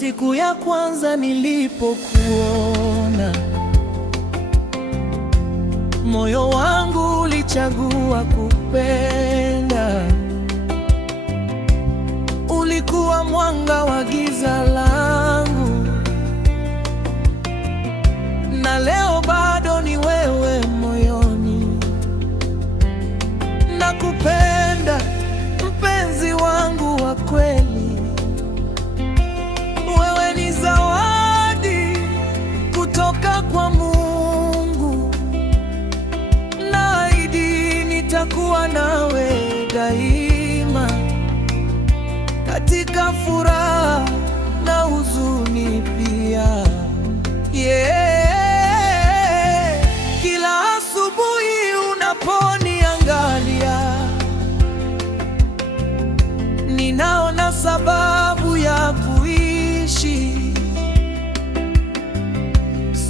siku ya kwanza nilipokuona, moyo wangu ulichagua kupenda. Ulikuwa mwanga wa giza langu, na leo bado ni wewe moyoni. Nakupenda mpenzi wangu wa kweli, wewe ni zawadi kutoka kwa Mungu. Naahidi nitakuwa nawe daima, katika furaha na huzuni pia. Kila asubuhi unaponiangalia, ninaona sababu ya kuishi.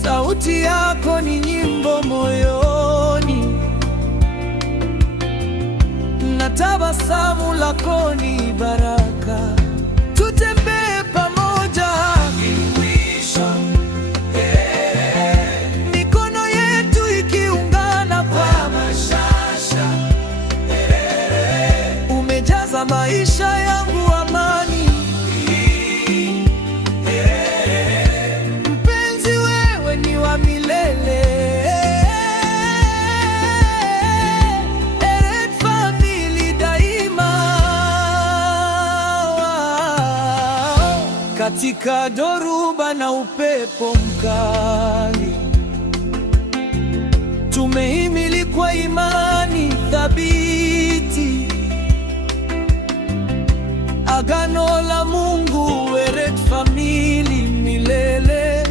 Sauti yako ni nyimbo moyoni, na tabasamu lako ni baraka. Tutembee pamoja hadi mwisho, mikono yetu ikiungana kwa bashasha. Umejaza maisha yangu amani, mpenzi wewe ni wa milele. Katika dhoruba na upepo mkali, tumehimili kwa imani thabiti. Agano la Mungu, Eret Family milele.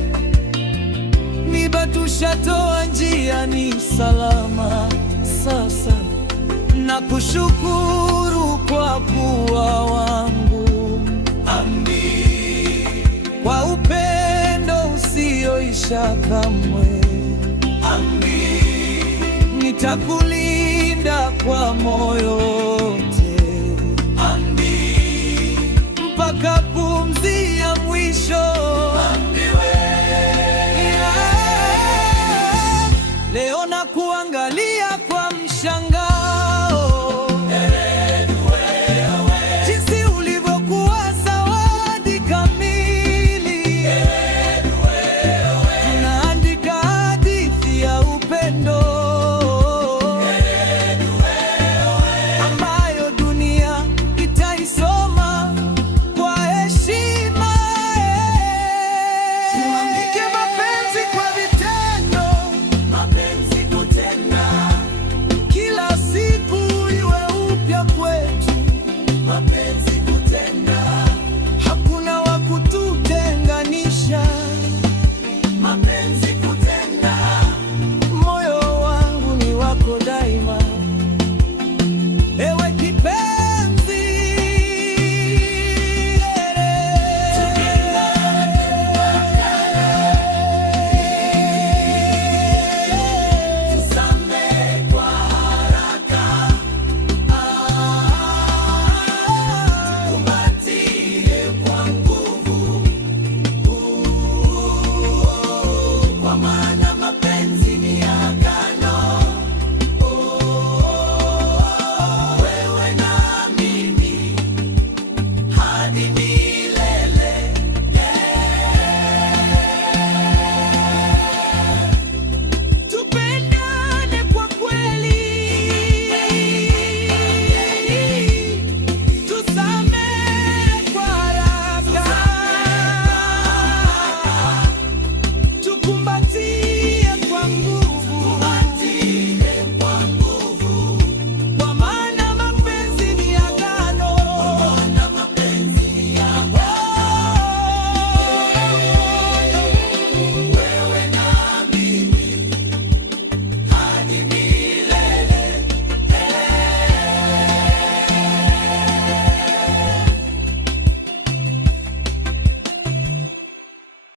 Miba tushatoa njia, ni salama sasa. Na kushukuru kwa kuwa wangu, kwa upendo usioisha kamwe. Nitakulinda kwa moyo